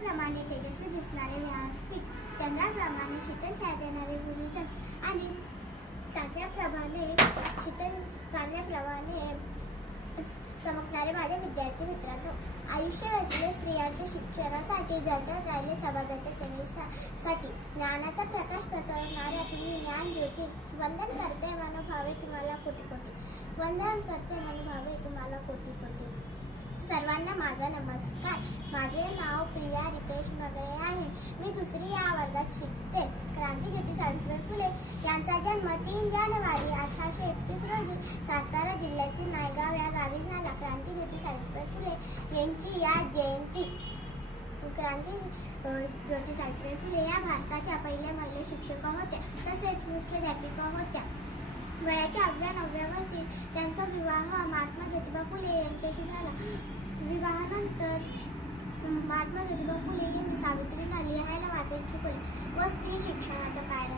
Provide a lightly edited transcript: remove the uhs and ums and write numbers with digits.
प्रमाणे तेजस्वी दिसणारे व्यासपीठ, चंद्राप्रमाणे शीतल छाया देणारे गुरुजन आणि चांदण्याप्रमाणे चमकणारे माझे विद्यार्थी मित्रांनो, आयुष्य वेचले स्त्रियांच्या शिक्षणासाठी, जगत राहिले समाजाच्या सेवेसाठी. ज्ञानाचा प्रकाश पसरवणाऱ्या तुम्ही ज्ञान ज्योती, वंदन करते मनोभावे तुम्हाला कोटी कोटी. वंदन करते मनोभावे तुम्हाला कोटी कोटी. सर्वांना माझा नमस्कार. माझे नाव प्रिया रितेश मगरे आहे. मी दुसरी या वर्गात शिकते. क्रांतीज्योती सावित्रीबाई फुले यांचा जन्म 3 जानेवारी 1831 रोजी सातारा जिल्ह्यातील नायगाव या गावी झाला. क्रांतीज्योती सावित्रीबाई फुले यांची या जयंती. क्रांतीज्योती सावित्रीबाई फुले या भारताच्या पहिल्या महिला शिक्षिका होत्या, तसेच मुख्याध्यापिका होत्या. वयाच्या 8व्या वर्षी त्यांचा विवाह महात्मा ज्योतिबा फुले यांच्याशी झाला. विवाहानंतर महात्मा ज्योतिबा फुले यांनी सावित्रींना लिहायला वाचायला शिकवले व स्त्री शिक्षणाचा पाया